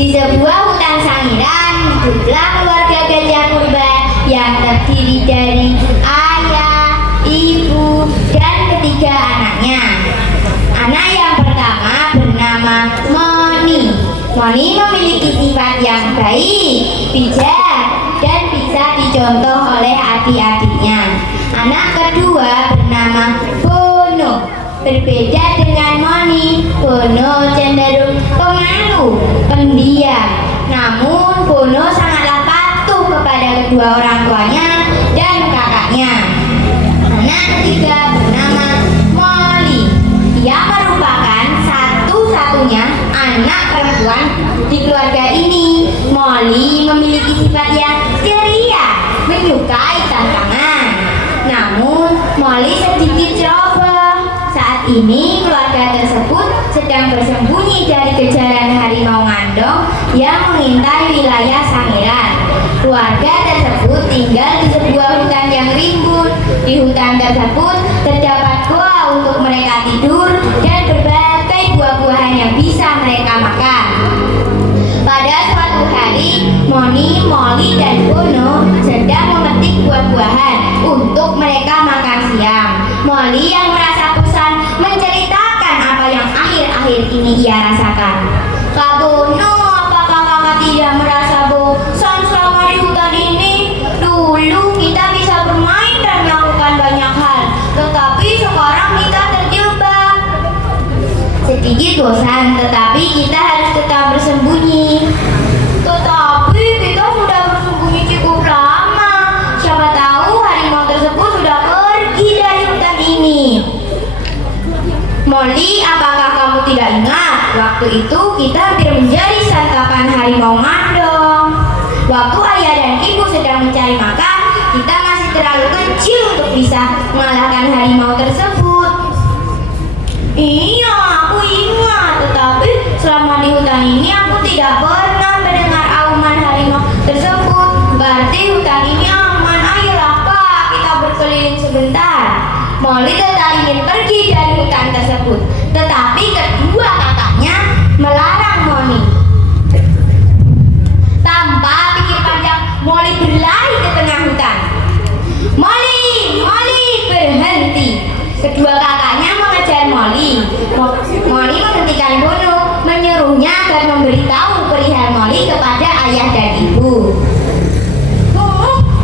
Di sebuah hutan sangiran hiduplah keluarga gajah purba yang terdiri dari ayah, ibu, dan ketiga anaknya. Anak yang pertama bernama Moni. Moni memiliki sifat yang baik, bijak, dan bisa dicontoh oleh adik-adiknya. Anak kedua bernama Bono. Berbeda dengan Moni, Bono cenderung pemalu, pendiam. Namun Bono sangatlah patuh kepada kedua orang tuanya dan kakaknya. Anak ketiga bernama Molly. Ia merupakan satu-satunya anak perempuan di keluarga ini. Molly memiliki sifat yang ceria, menyukai tantangan. Namun Molly sedikit ceroboh. Saat ini keluarga tersebut sedang bersembunyi dari kejaran harimau ngandong yang mengintai wilayah Sangiran. Keluarga tersebut tinggal di sebuah hutan yang rimbun. Di hutan tersebut terdapat goa untuk mereka tidur dan berbagai buah-buahan yang bisa mereka makan. Pada suatu hari, Moni, Molly, dan Bono sedang memetik buah-buahan untuk mereka makan siang. Molly yang merasa bosan menceritakan apa yang akhir-akhir ini ia rasakan. Kak Bono, apakah kakak tidak merasa bosan selama di hutan ini? Dulu kita bisa bermain dan melakukan banyak hal, tetapi sekarang kita terjebak. Sedikit bosan, tetapi kita harus tetap bersembunyi. Tetapi kita sudah bersembunyi cukup lama. Siapa tahu harimau tersebut sudah pergi dari hutan ini. Molly, apakah kamu tidak ingat? Waktu itu kita hampir menjadi santapan harimau ngandong. Waktu ayah dan ibu sedang mencari makan, kita masih terlalu kecil untuk bisa mengalahkan harimau tersebut. Iya, aku ingat. Tetapi selama di hutan ini aku tidak pernah mendengar auman harimau tersebut. Berarti hutan ini aman. Ayolah Kak, kita berkeliling sebentar. Molly tetap ingin pergi dari hutan tersebut, tetapi kedua kakaknya melarang Moni. Tanpa pikir panjang, Molly berlari ke tengah hutan. Molly, Molly, berhenti. Kedua kakaknya mengejar Molly. Molly menghentikan Bono, menyuruhnya agar memberitahu perihal Molly kepada ayah dan ibu.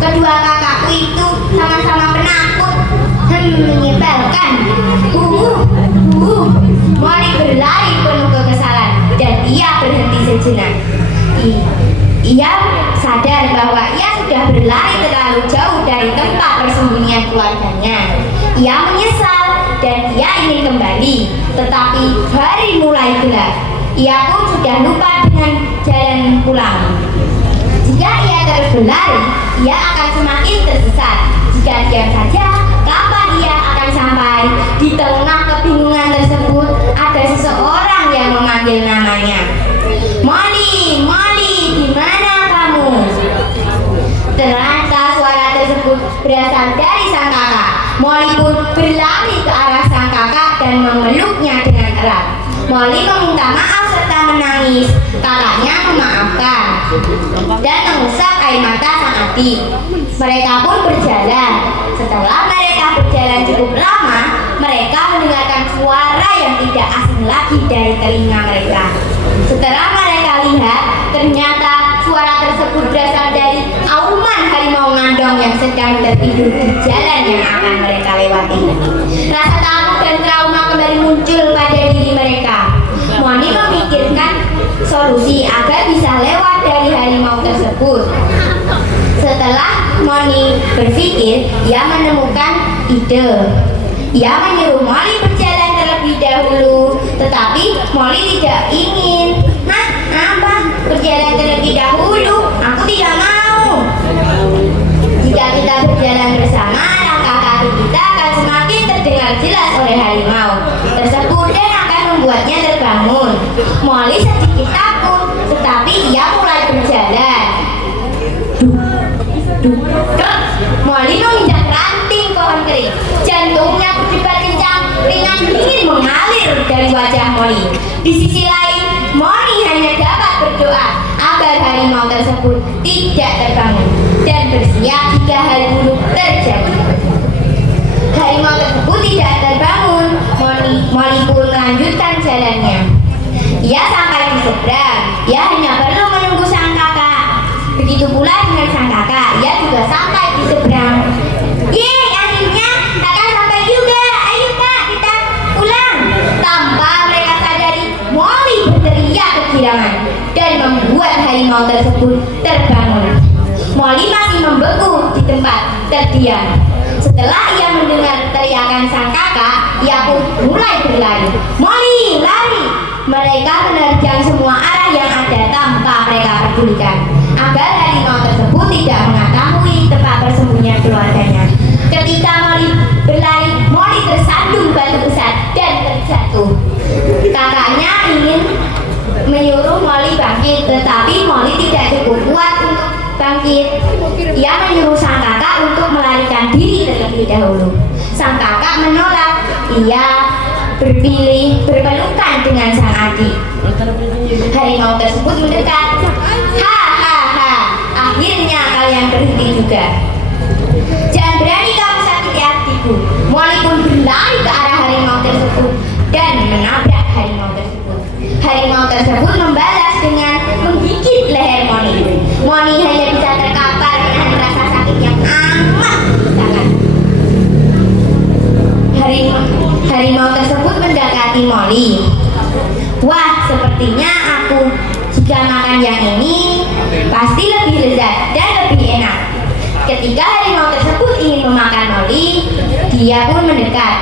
Kedua kakakku itu sama-sama penakut, menyebalkan. Molly berlari penuh kekesalan dan ia berhenti sejenak. Ia sadar bahwa ia sudah berlari terlalu jauh dari tempat persembunyian keluarganya. Ia menyesal dan ia ingin kembali, tetapi hari mulai gelap. Ia pun sudah lupa dengan jalan pulang. Jika ia terus berlari, ia akan semakin tersesat. Jika diam saja, kapan ia akan sampai? Di tengah kebingungan tersebut, ada seseorang yang memanggil namanya. Molly, Molly, di mana kamu? Ternyata suara tersebut berasal dari sang kakak. Molly pun berlari ke arah sang kakak dan memeluknya dengan erat. Molly meminta maaf serta menangis. Kakaknya memaafkan dan mengusap air mata sang adik. Mereka pun berjalan. Setelah mereka berjalan cukup lama, mereka mendengarkan suara yang tidak asing lagi dari telinga mereka. Setelah mereka lihat, ternyata suara tersebut berasal dari auman harimau ngandong yang sedang tertidur di jalan yang akan mereka lewati. Rasa takut dan trauma kembali muncul pada diri mereka. Moni memikirkan solusi agar bisa lewat dari harimau tersebut. Setelah Moni berpikir, ia menemukan ide. Ia menyuruh Molly berjalan terlebih dahulu, tetapi Molly tidak ingin. Hah? Apa? Berjalan terlebih dahulu? Aku tidak mau. Jika kita berjalan bersama, langkah kaki kita akan semakin terdengar jelas oleh harimau tersebut dan akan membuatnya terbangun. Molly sedikit takut, tetapi ia mulai berjalan. Molly menginjak ranting pohon kering. Jantungnya berdebar kencang, ringan dingin mengalir dari wajah Molly. Di sisi lain, Molly hanya dapat berdoa tersebut tidak terbangun dan bersiap jika hal buruk terjadi. Harimau tersebut tidak terbangun. Molly pun melanjutkan jalannya. Ia sampai di seberang. Ia hanya perlu menunggu sang kakak. Begitu pula dengan sang kakak. Ia juga sampai di seberang. Yeay, akhirnya kakak sampai juga. Ayo kak, kita pulang. Tanpa mereka sadari, Molly berteriak kegirangan dan membuat harimau tersebut terbangun. Molly masih membeku di tempat terdiam. Setelah ia mendengar teriakan sang kakak, ia pun mulai berlari. Molly, lari! Mereka menerjang semua arah yang ada tanpa mereka pedulikan, agar harimau tersebut tidak mengetahui tempat persembunyian keluarganya. Ketika Molly berlari, Molly tersandung batu besar dan terjatuh. Kakaknya ingin menyuruh Molly bangkit, tetapi Molly tidak cukup kuat untuk bangkit. Ia menyuruh sang kakak untuk melarikan diri terlebih dahulu. Sang kakak menolak. Ia berpelukan dengan sang adik. Harimau tersebut mendekat. Hahaha, akhirnya kalian berhenti juga. Jangan berani kamu sakiti adikku. Molly pun berlari ke arah harimau tersebut dan menabrak harimau tersebut. Harimau tersebut membalas dengan menggigit leher Molly. Molly hanya bisa terkapar menahan rasa sakit yang amat sangat. Harimau tersebut mendekati Molly. Wah, sepertinya jika makan yang ini pasti lebih lezat dan lebih enak. Ketika harimau tersebut ingin memakan Molly, dia pun mendekat.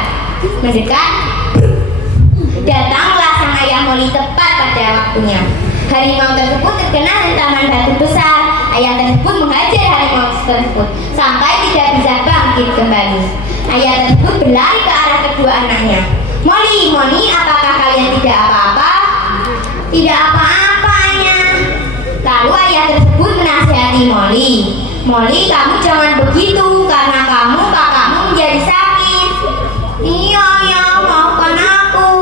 Datanglah sang ayah Molly tepat pada waktunya. Harimau tersebut terkena hantaman batu besar. Ayah tersebut menghajar harimau tersebut sampai tidak bisa bangkit kembali. Ayah tersebut berlari ke arah kedua anaknya. Molly, apakah kalian tidak apa-apa? Tidak apa-apa, ayah. Lalu ayah tersebut menasihati Molly. Molly, kamu jangan begitu karena kakakmu menjadi sakit. Iya, maafkan aku.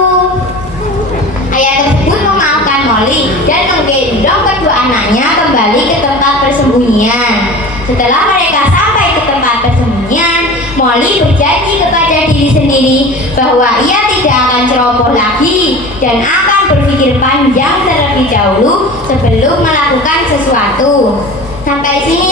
Ayah tersebut memaafkan Molly dan menggendong kedua anaknya kembali ke tempat persembunyian. Setelah mereka sampai ke tempat persembunyian, Molly berjanji kepada diri sendiri bahwa ia tidak akan ceroboh lagi dan akan berpikir panjang terlebih dahulu sebelum melakukan sesuatu. Sampai sini